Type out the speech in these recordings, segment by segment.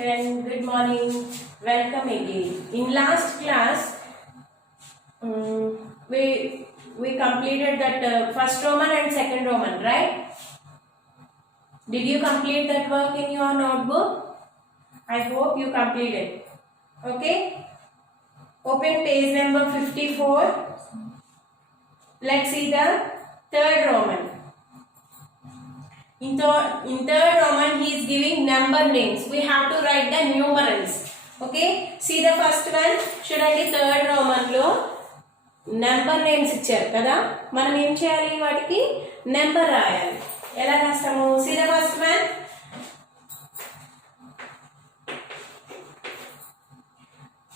children, good morning. Welcome again. In last class, we completed that first Roman and second Roman, right? Did you complete that work in your notebook? I hope you completed. Okay. Open page number 54. Let's see the third Roman. In third Roman, he is giving number names. We have to write the numerals. Okay. See the first one. Chudandi third Roman lo number names icharu kada. Manam em cheyali vaatiki number rayali. Ela rastamu? See the first one.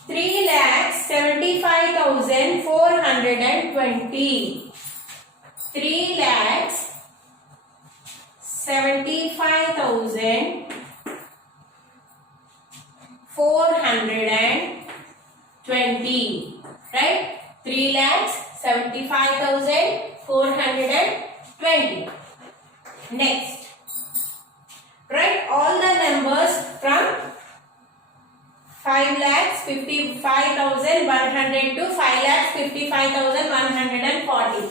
Three lakhs 75,420. 3,75,420. Right? 3,75,420. Next, write all the numbers from 5,55,100 to 5,55,140.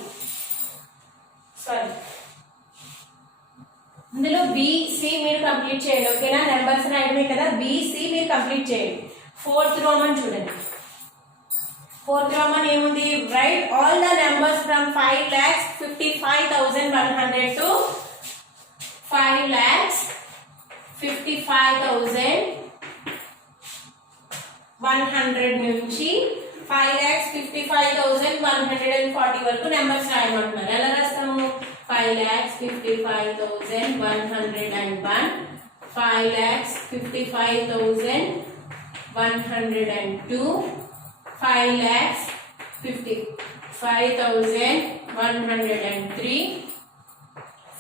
Sorry. ఇందులో బిసి మీరు కంప్లీట్ చేయండి. ఓకేనా? నెంబర్స్ రాయడమే కదా. బిసి మీరు కంప్లీట్ చేయండి. Fourth Roman చూడండి. Fourth Roman ఏముంది? Right all the numbers from 5,55,100 to 5,55,100 నుంచి 5,55,140 వరకు నెంబర్స్ రాయమంటున్నారు. ఎలా రాస్తాము? 5,55,101, 5,55,102, 5,55,103,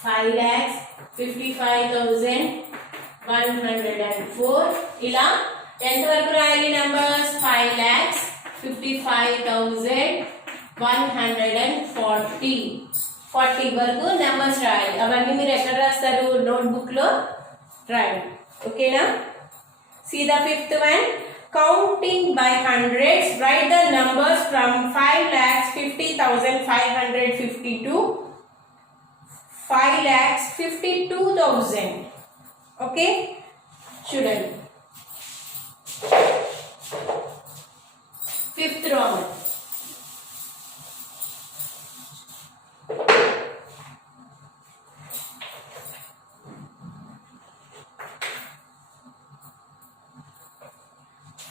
5,55,104. ఇలా ఎంత వరకు రాయాలి నెంబర్స్? 5,55,140. 40 వరకు నెంబర్స్ రాయాలి. అవన్నీ మీరు ఎక్కడ రాస్తారు? నోట్బుక్ లో రాయండి. ఓకేనా? See the fifth one. Counting by hundreds, write the numbers from 5,50,550 to 5,52,000. Okay? Shouldn't. Fifth Roman.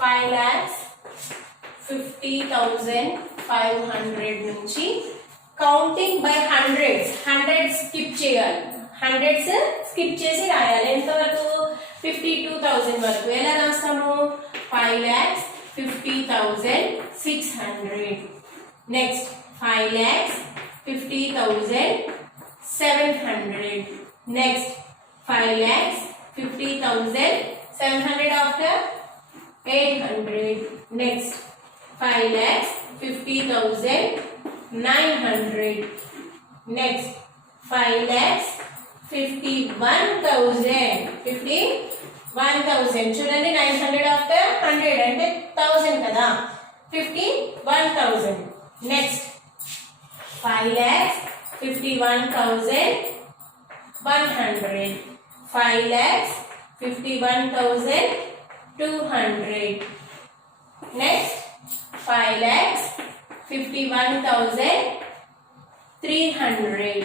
Five lakhs 50,500 నుంచి కౌంటింగ్ బై హండ్రెడ్స్ స్కిప్ చేయాలి. హండ్రెడ్స్ స్కిప్ చేసి రాయాలి. ఎంతవరకు? 52,000 వరకు. ఎలా రాస్తాము? 5,50,600. నెక్స్ట్ 5,50,700. నెక్స్ట్ 5,50,700 after 800. Next 5,50,900. Next 5,51,000. 51,000. చూడండి 900 after 100 అంటే 1000 కదా. 51,000. Next 5,51,100. 5,51,200. Next 5,51,300.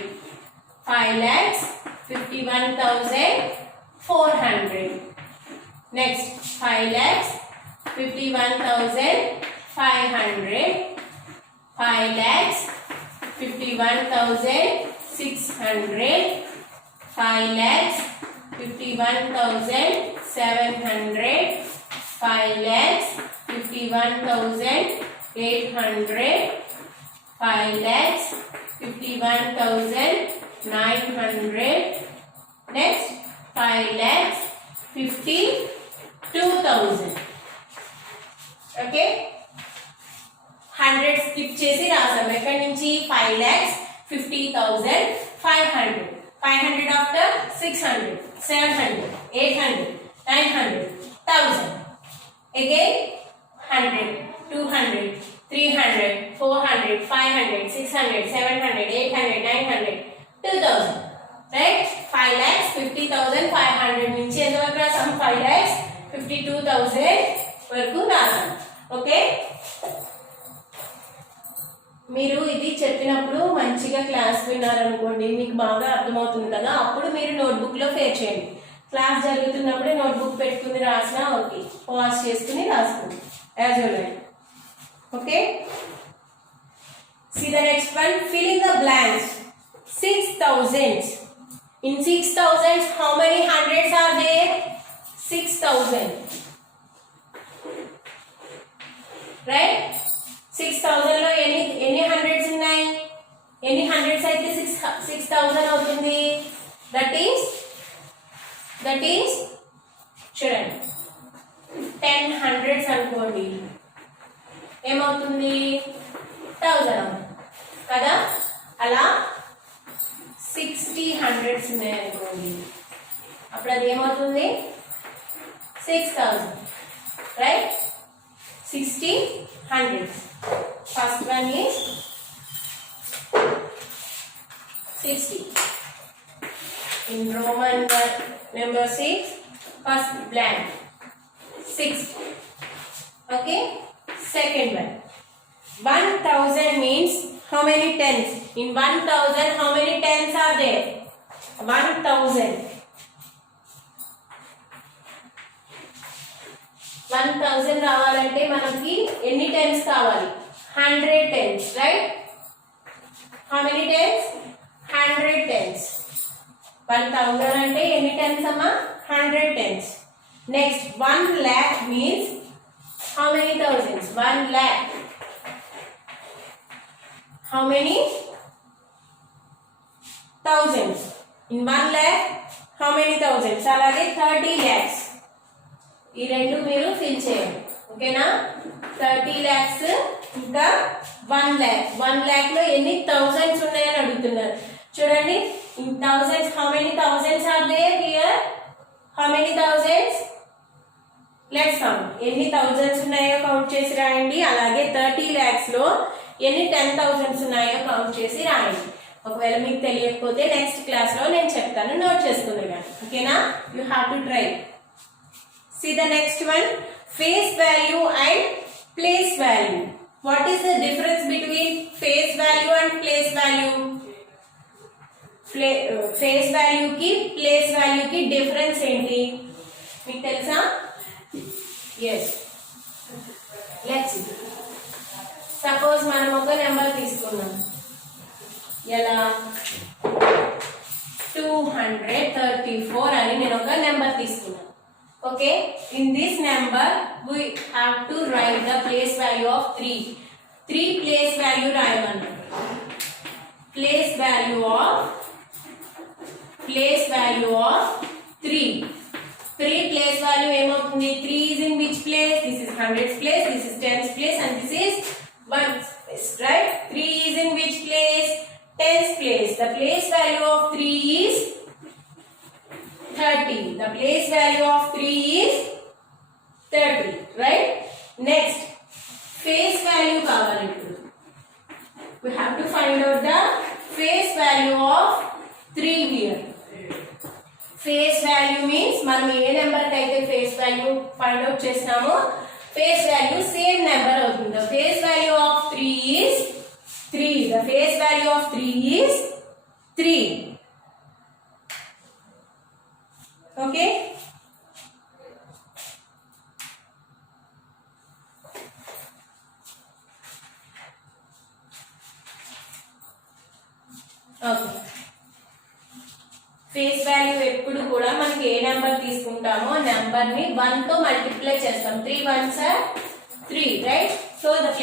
5,51,400. Next 5,51,500. 5,51,600. 5,51,700. 5,51,800. 5,51,900. Next 5,52,000. Okay? 100 skip చేసి రాసాం. ఎక్కడి నుంచి? 5,50,500. 500 after 600, 700, 800, 900, again 100, 200, 300, 400, 500, 600, 700, 800, 900, 2000, right? 5,50,500 నుంచి ఎంత వరకు రాసాం? 5,52,000 వరకు రాసాం. ఓకే, మీరు ఇది చెప్పినప్పుడు మంచిగా క్లాస్ విన్నారనుకోండి, మీకు బాగా అర్థమవుతుంది కదా, అప్పుడు మీరు నోట్బుక్ లో ఫేర్ చేయండి. క్లాస్ జరుగుతున్నప్పుడే నోట్బుక్ పెట్టుకుని రాసినా ఓకే, పాజ్ చేసుకుని రాసుకోండి as you like. Okay, see the next one, fill in the blanks. 6,000. In 6,000 how many hundreds are there? 6,000, right? 6,000 లో ఎన్ని హండ్రెడ్స్ ఉన్నాయి? ఎన్ని హండ్రెడ్స్ అయితే 6,000 అవుతుంది? దట్ ఈస్ చూడండి 10 హండ్రెడ్స్ అనుకోండి, ఏమవుతుంది? 1000 అవుతుంది కదా. అలా 60 హండ్రెడ్స్ ఉన్నాయి అనుకోండి, అప్పుడు అది ఏమవుతుంది? 6,000, రైట్? 60 hundreds. First one is 60. In Roman number 6, first blank 6. Okay, second one, 1,000 means how many tens? In 1,000 how many tens are there? 1,000. 1,000 రావాలంటే మనకి ఎన్ని టెన్స్ కావాలి? 100 tens, right? How many tens? 100 tens. 1,000 అంటే ఎన్ని టెన్స్ అమ్మా? 100 tens. Next, 1 lakh means how many thousands? 1 lakh. How many thousands? In 1 lakh how many thousands? అలాగే 30 lakhs. ఈ రెండు మీరు ఫిల్ చేయండి. ఓకేనా? 30 lakhs ఇంకా 1 lakh. 1 lakh లో ఎన్ని థౌసండ్స్ ఉన్నాయని అడుగుతున్నారు. చూడండి, in thousands how many thousands are there here? How many thousands? Let's count. ఎన్ని థౌసండ్స్ ఉన్నాయో కౌంట్ చేసి రాయండి. అలాగే 30 lakhs లో ఎన్ని 10,000s ఉన్నాయో కౌంట్ చేసి రాయండి. ఒకవేళ మీకు తెలియకపోతే నెక్స్ట్ క్లాస్ లో నేను చెప్తాను, నోట్ చేసుకుందరు కానీ. ఓకేనా? You have to try. See the next one, face value and place value. What is the difference between face value and place value? Face value ki place value ki difference enti? మీకు తెలుసా? Yes. Let's see. Suppose మనం ఒక నెంబర్ తీసుకున్నాం. ఎలా? 234 అని నేను ఒక నెంబర్ తీసుకున్నాను. Okay, in this number we have to write the place value of 3. 3 place value రాయమన్నారు. place value of 3. 3 place value ఏమవుతుంది? 3 is in which place? This is 100th place, this is 10th place and this is 1st place, right? 3 is in which place? 10th place. The place value of 3 is 30. The place value of 3 is 30, right? Next, face value కావాలి ఇప్పుడు. We have to find out the face value of 3 here. Face value means మనం ఏ నెంబర్ కి అయితే face value find out చేస్తామో face value same number అవుతుంది. The face value of 3 is 3. The face value of 3 is 3. Okay, face value ఎప్పుడు కూడా మనకి ఏ నెంబర్ తీసుకుంటామో ఆ నెంబర్ ని 1 తో మల్టిప్లై చేస్తాం. 3 1s are 3, right? So the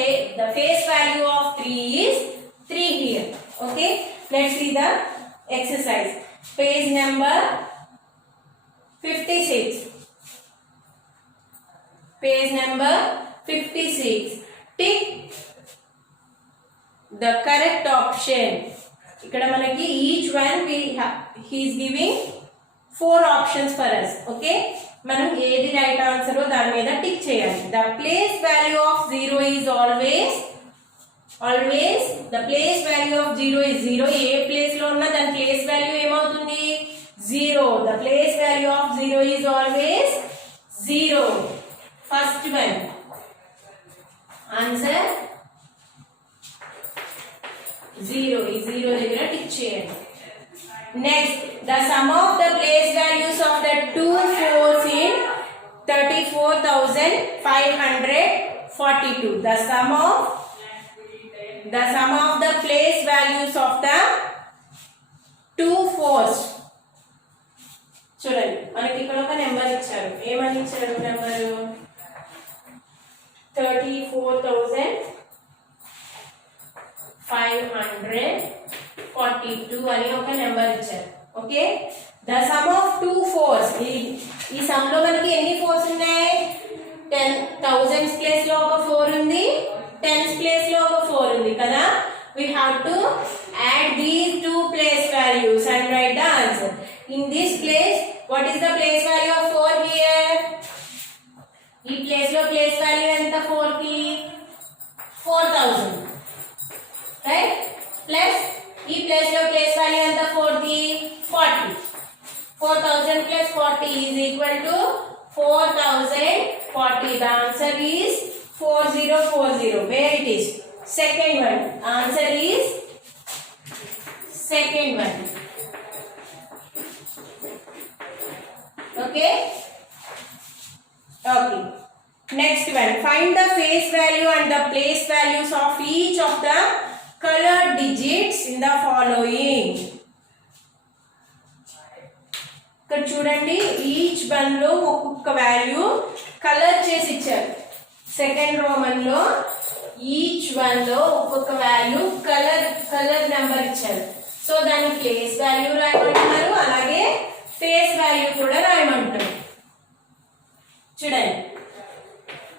face value of 3 is 3 here. Okay, let's see the exercise. Page number 56. Page number 56. Tick the correct option. ఇక్కడ మనకి each one he is giving 4 options for us. Okay, మనం ఏది right answer దాని మీద టిక్ చేయాలి. The place value of 0 is always the place value of 0 ఈజ్ 0. ఏ ప్లేస్ లో ఉన్నా దాని ప్లేస్ వాల్యూ ఏమవుతుంది 0. The place value of 0 is always 0. First one answer 0. ఈ 0 దగ్గర టిక్ చేయండి. Next the sum of the place values of the two fours in 34,542. The sum of the place values of the two fours. చూడండి మనకి ఇక్కడ ఒక నెంబర్ ఇచ్చారు. ఏమని ఇచ్చారు నెంబరు 34,542 అని ఒక నెంబర్ ఇచ్చారు. Okay, the sum of two force. ఈ సమ్ లో మనకి ఎన్ని ఫోర్స్ ఉన్నాయి 10,000 ప్లేస్ లో ఒక 4 ఉంది, 10s ప్లేస్ లో ఒక 4 ఉంది కదా. We have to add these two place values and write the answer. In this place, what is the place value of 4 here? ఈ ప్లేస్ లో ప్లేస్ వాల్యూ ఎంత 4 కి 4000 రైట్. ప్లస్ ఈ ప్లేస్ లో ప్లేస్ వాల్యూ ఎంత 4 కి 40. 4000 plus 40 is equal to 4040. The answer is 4040. Where it is? Second one. Answer is second one. Okay. Okay. Next one. Find the face value and the place values of each of the colored digits in the following. ఇక్కడ చూడండి each one లో ఒక్కొక్క value colour చేసి ఇచ్చారు. Second Roman లో each one లో ఒక్కొక్క value colour number ఇచ్చారు. సో దాని ప్లేస్ వాల్యూ రాయమంటున్నారు, అలాగే ఫేస్ వాల్యూ కూడా రాయమంటున్నారు. చూడండి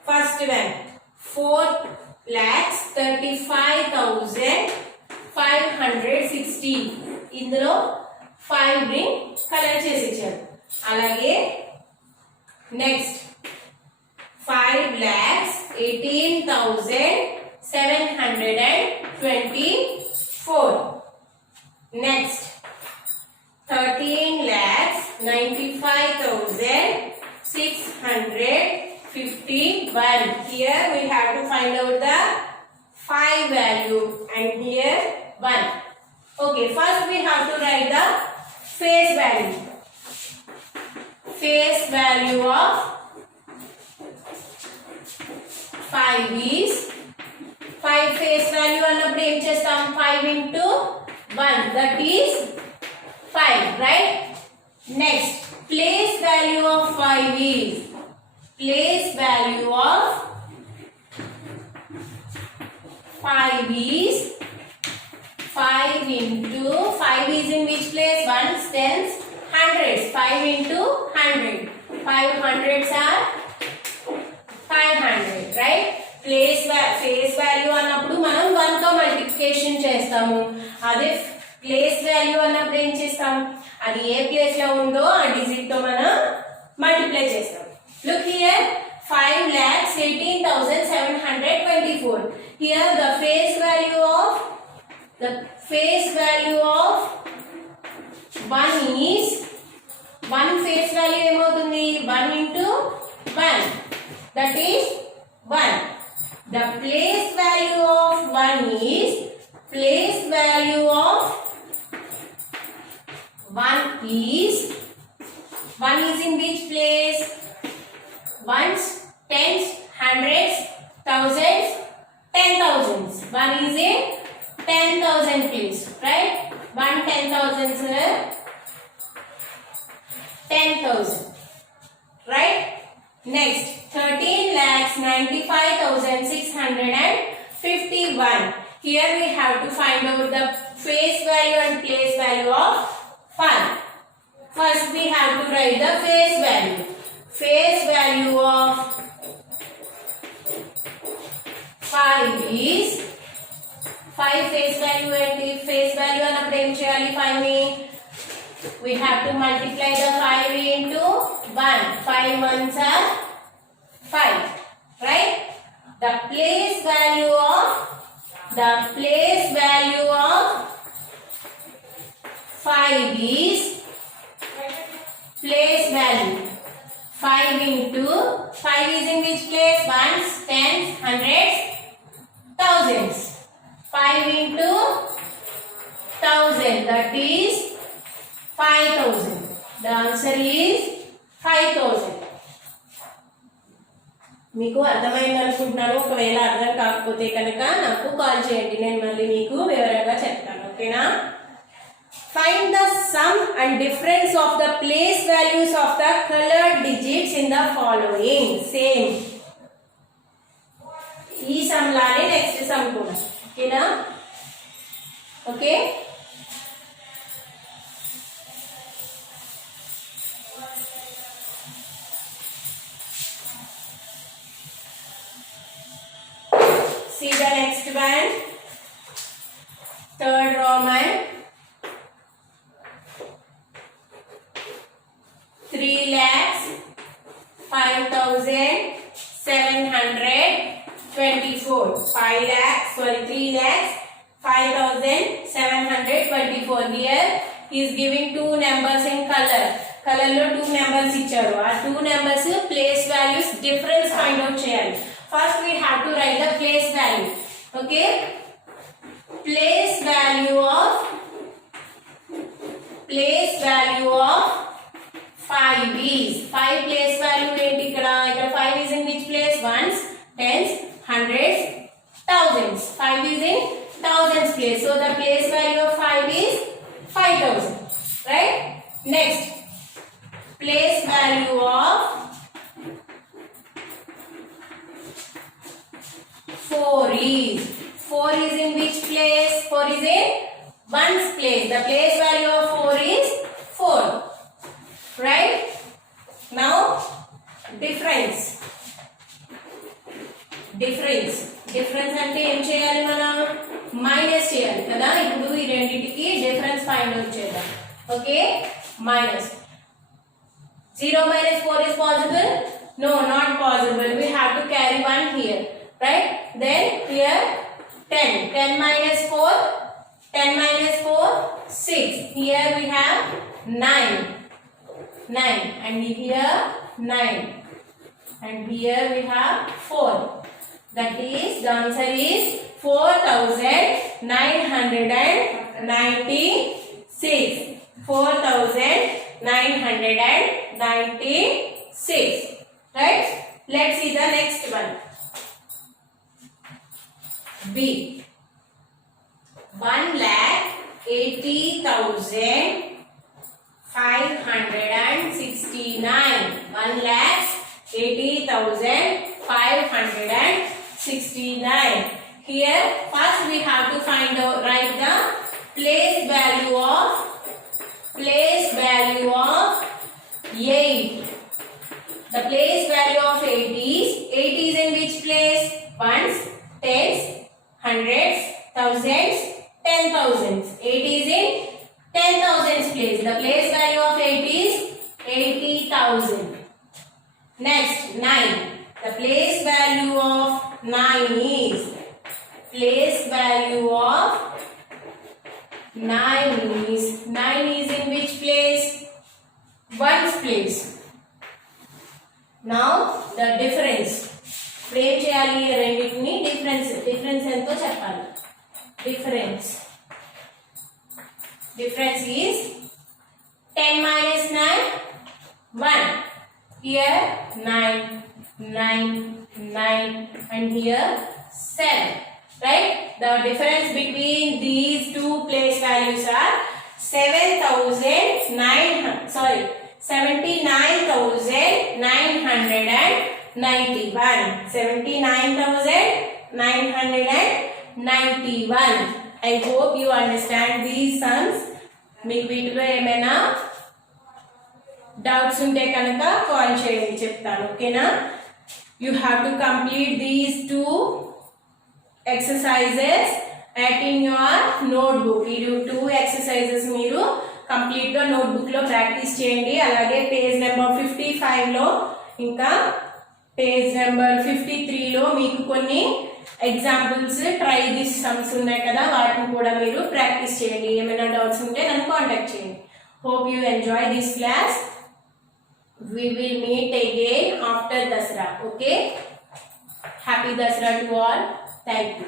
ఫస్ట్ వన్ 4,35,516. ఇందులో 5 ని కలర్ చేసి ఇచ్చారు. అలాగే నెక్స్ట్ 5,18,724. నెక్స్ట్ 13,95,651. Here we have to find out the 5 value and here 1. Okay, first we have to write the face value. Face value of 5 is 5 face value అన్నప్పుడు ఏం చేస్తాం 5 into 1 that is 5, right? Next place value of 5 is place value of 5 is 5 into 5 is in which place 1s 10s 100s. 5 into 100. 5 hundreds are 500, right? Face value అన్నప్పుడు మనం 1 తో మల్టిప్లికేషన్ చేస్తాము. అదే place value అన్నప్పుడు ఏం చేస్తాం అది ఏ ప్లేస్ లో ఉందో ఆ డిజిట్ తో మనం మల్టిప్లై చేస్తాం. Look here 5,18,724. Here the face value of 1 is 1 face value ఏమవుతుంది 1 into 1 that is 1. The place value of 1 is place value of 1 is in which place 1s 10s 100s 1000s 10,000s. 1 is in 10,000 place, right? 1 10,000s 10,000, right? Next 13,95,651. Here we have to find out the face value and place value of 5. First we have to write the face value. Face value of 5 is 5 face value and face value అన్నప్పుడు ఏం చేయాలి 5 ని we have to multiply the 5 into 1. 5 ones are 5. Right? The place value of 5 is place value. 5 into 5 is in which place? Ones, tens, hundreds, thousands. 5 into 1000, that is 5000. The answer is 5000. మీకు అర్థమైంది అనుకుంటున్నాను. ఒకవేళ అర్థం కాకపోతే కనుక నాకు కాల్ చేయండి, నేను మళ్ళీ మీకు వివరంగా చెప్తాను. ఓకేనా? Find the sum and difference of the place values of the colored digits in the following. Same. ఈ సమ్ లానే నెక్స్ట్ సమ్ కూడా. ఓకేనా? Okay. See the next one. Third Roman. 3,05,724. 3,05,724. Here he is giving two numbers in color. Color lo two numbers icharu. Aa two numbers place values difference find out cheyali. First we have to write the place value. Okay? Place value of 5 is 5 place value enti ikkada 5 is in which place? Ones, tens, hundreds, thousands. 5 is in thousands place, so the place value of 5 is 5000. Right? Next, place value of 4 is in which place? 4 is in ones place. The place value of 4 is 4. Right? Now difference అంటే ఏం చేయాలి? మనం మైనస్ చేయాలి కదా. ఇప్పుడు ఈ రెండింటికి difference find out చేద్దాం. ఓకే, మైనస్ 0 minus 4 is possible? No, not possible. We have to carry 1 here. Right? Then here 10 minus 4, 6. Here we have 9 and here 9 and here we have 4. That is, the answer is 4,996. 4,996. Right? Let's see the next one. B. 1,80,569. 1,80,569. Here first we have to find out, write the place value of 8. The place value of 8 is in which place? Ones, tens, hundreds, thousands, 10,000s. 8 is in 10,000s place. The place value of 8 is 80,000. Next, 9. The place value of 9 is in which place? Ones place. Now the difference. Frame cheyali రెండింటిని difference ఎంతో చెప్పాలి. Difference is 10 minus 9, 1. Here 9 and here 7. Right? The difference between these two place values are 79,991. 79,991. I hope you understand these sums. మీకు వీటిలో ఏమైనా డౌట్స్ ఉంటే కనుక కాల్ చేయండి, చెప్తాను. ఓకేనా? You have to complete these two exercises in your notebook. ఈ 2 exercises మీరు కంప్లీట్గా నోట్బుక్లో ప్రాక్టీస్ చేయండి. అలాగే పేజ్ నెంబర్ 55లో ఇంకా పేజ్ నెంబర్ 53లో మీకు కొన్ని ఎగ్జాంపుల్స్ ట్రై దిస్ సమ్స్ ఉన్నాయి కదా, వాటిని కూడా మీరు ప్రాక్టీస్ చేయండి. ఏమైనా డౌట్స్ ఉంటే నన్ను కాంటాక్ట్ చేయండి. Hope you enjoy this class. We will meet again after Dasra. Okay? Happy Dasra to all. Thank you.